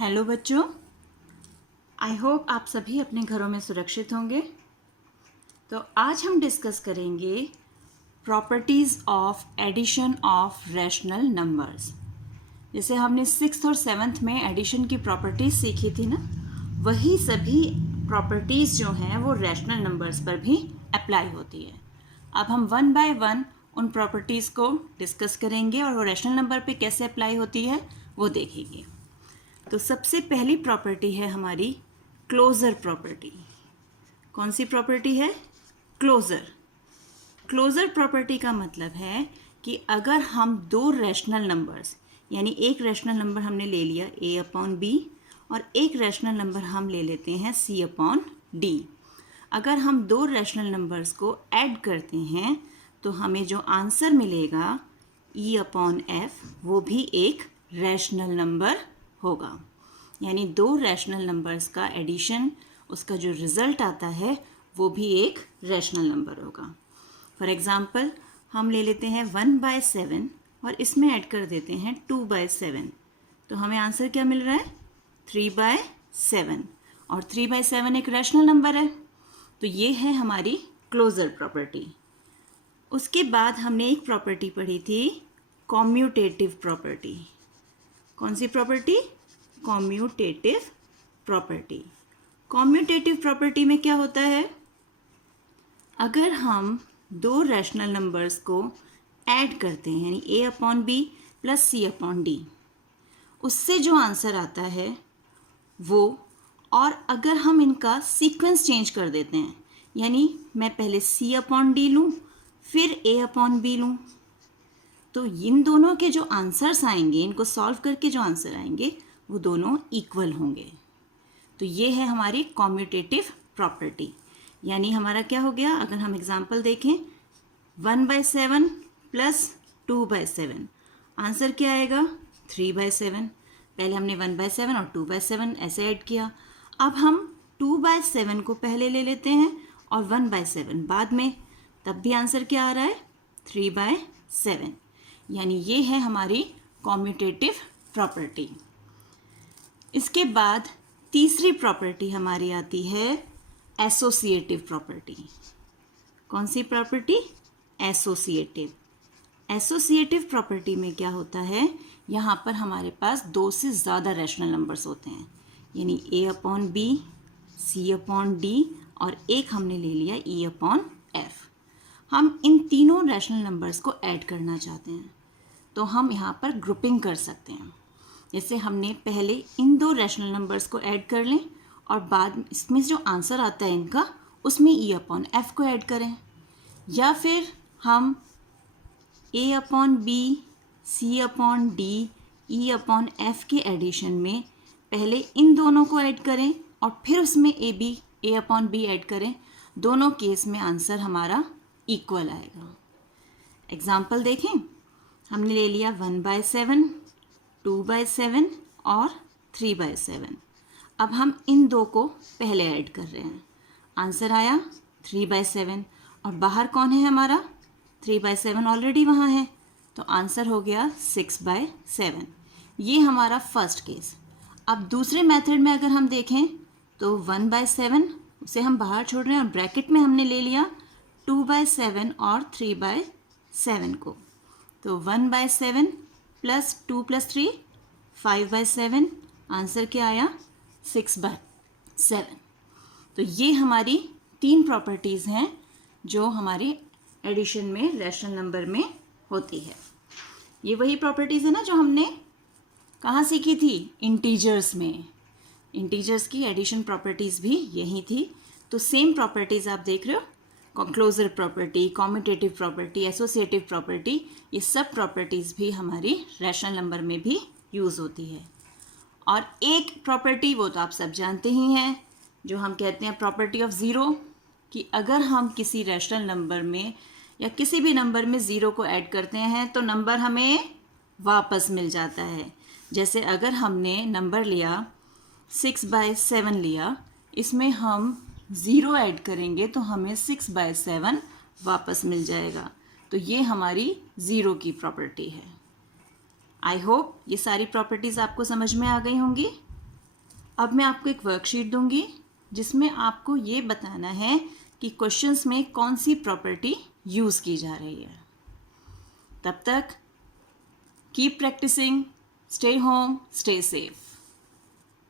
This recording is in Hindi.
हेलो बच्चों, आई होप आप सभी अपने घरों में सुरक्षित होंगे। तो आज हम डिस्कस करेंगे properties of addition of rational numbers. जैसे हमने 6th और 7th में एडिशन की प्रॉपर्टीज़ सीखी थी ना, वही सभी प्रॉपर्टीज़ जो हैं वो रैशनल नंबर्स पर भी अप्लाई होती है। अब हम वन बाय वन उन प्रॉपर्टीज़ को डिस्कस करेंगे और वो रैशनल नंबर पे कैसे अप्लाई होती है वो देखेंगे। तो सबसे पहली प्रॉपर्टी है हमारी क्लोज़र प्रॉपर्टी। कौन सी प्रॉपर्टी है? क्लोज़र। क्लोज़र प्रॉपर्टी का मतलब है कि अगर हम दो रैशनल नंबर्स, यानी एक रैशनल नंबर हमने ले लिया a/b और एक रैशनल नंबर हम ले लेते हैं c/d। अगर हम दो रैशनल नंबर्स को ऐड करते हैं तो हमें जो आंसर मिलेगा e/f वो भी एक रैशनल नंबर होगा। यानी दो रैशनल नंबर्स का एडिशन, उसका जो रिज़ल्ट आता है वो भी एक रैशनल नंबर होगा। फॉर एग्ज़ाम्पल हम ले लेते हैं 1/7 और इसमें ऐड कर देते हैं 2/7, तो हमें आंसर क्या मिल रहा है? 3/7। और 3/7 एक रैशनल नंबर है, तो ये है हमारी क्लोज़र प्रॉपर्टी। उसके बाद हमने एक प्रॉपर्टी पढ़ी थी, कॉम्यूटेटिव प्रॉपर्टी। कौन सी property? Commutative property. Commutative property में क्या होता है? अगर हम दो रैशनल नंबर्स को ऐड करते हैं, यानी a/b प्लस c/d, उससे जो आंसर आता है वो, और अगर हम इनका सीक्वेंस चेंज कर देते हैं, यानी मैं पहले c/d लूँ फिर a/b लूँ, तो इन दोनों के जो आंसर्स आएंगे, इनको सॉल्व करके जो आंसर आएंगे वो दोनों इक्वल होंगे। तो ये है हमारी कॉम्यूटेटिव प्रॉपर्टी। यानी हमारा क्या हो गया? अगर हम एग्जांपल देखें, 1/7 प्लस 2/7, आंसर क्या आएगा? 3/7। पहले हमने 1/7 और 2/7 ऐसे ऐड किया। अब हम 2/7 को पहले ले लेते हैं और 1/7 बाद में, तब भी आंसर क्या आ रहा है? 3/7। यानी ये है हमारी कॉम्यूटेटिव प्रॉपर्टी। इसके बाद तीसरी प्रॉपर्टी हमारी आती है एसोसिएटिव प्रॉपर्टी। कौन सी प्रॉपर्टी? एसोसिएटिव। एसोसिएटिव प्रॉपर्टी में क्या होता है? यहाँ पर हमारे पास दो से ज़्यादा रैशनल नंबर्स होते हैं, यानी a/b, c/d और एक हमने ले लिया e/f। हम इन तीनों रैशनल नंबर्स को ऐड करना चाहते हैं, तो हम यहाँ पर ग्रुपिंग कर सकते हैं। जैसे हमने पहले इन दो रैशनल नंबर्स को ऐड कर लें और बाद इसमें जो आंसर आता है इनका, उसमें e/f को ऐड करें, या फिर हम a/b, c/d, e/f के एडिशन में पहले इन दोनों को ऐड करें और फिर उसमें a/b ऐड करें। दोनों केस में आंसर हमारा इक्वल आएगा। एग्जाम्पल देखें, हमने ले लिया 1/7, 2/7 और 3/7। अब हम इन दो को पहले ऐड कर रहे हैं, आंसर आया 3/7 और बाहर कौन है हमारा? 3/7 ऑलरेडी वहाँ है, तो आंसर हो गया 6/7। ये हमारा फर्स्ट केस। अब दूसरे मेथड में अगर हम देखें तो 1/7 उसे हम बाहर छोड़ रहे हैं और ब्रैकेट में हमने ले लिया 2/7 और 3/7 को, तो 1/7 प्लस 2 प्लस 3 5/7, आंसर क्या आया? 6/7। तो ये हमारी तीन प्रॉपर्टीज़ हैं जो हमारे एडिशन में रैशनल नंबर में होती है। ये वही प्रॉपर्टीज़ है ना जो हमने कहाँ सीखी थी? इंटीजर्स में। इंटीजर्स की एडिशन प्रॉपर्टीज़ भी यही थी। तो सेम प्रॉपर्टीज़ आप देख रहे हो, closure property, commutative property, associative property, ये सब प्रॉपर्टीज़ भी हमारी रैशनल नंबर में भी यूज़ होती है। और एक प्रॉपर्टी वो तो आप सब जानते ही हैं, जो हम कहते हैं प्रॉपर्टी ऑफ ज़ीरो, कि अगर हम किसी रैशनल नंबर में या किसी भी नंबर में ज़ीरो को ऐड करते हैं तो नंबर हमें वापस मिल जाता है। जैसे अगर हमने नंबर लिया 6/7 लिया, इसमें हम ज़ीरो ऐड करेंगे तो हमें 6/7 वापस मिल जाएगा। तो ये हमारी ज़ीरो की प्रॉपर्टी है। आई होप ये सारी प्रॉपर्टीज़ आपको समझ में आ गई होंगी। अब मैं आपको एक वर्कशीट दूंगी जिसमें आपको ये बताना है कि क्वेश्चंस में कौन सी प्रॉपर्टी यूज़ की जा रही है। तब तक keep practising, stay home, stay safe.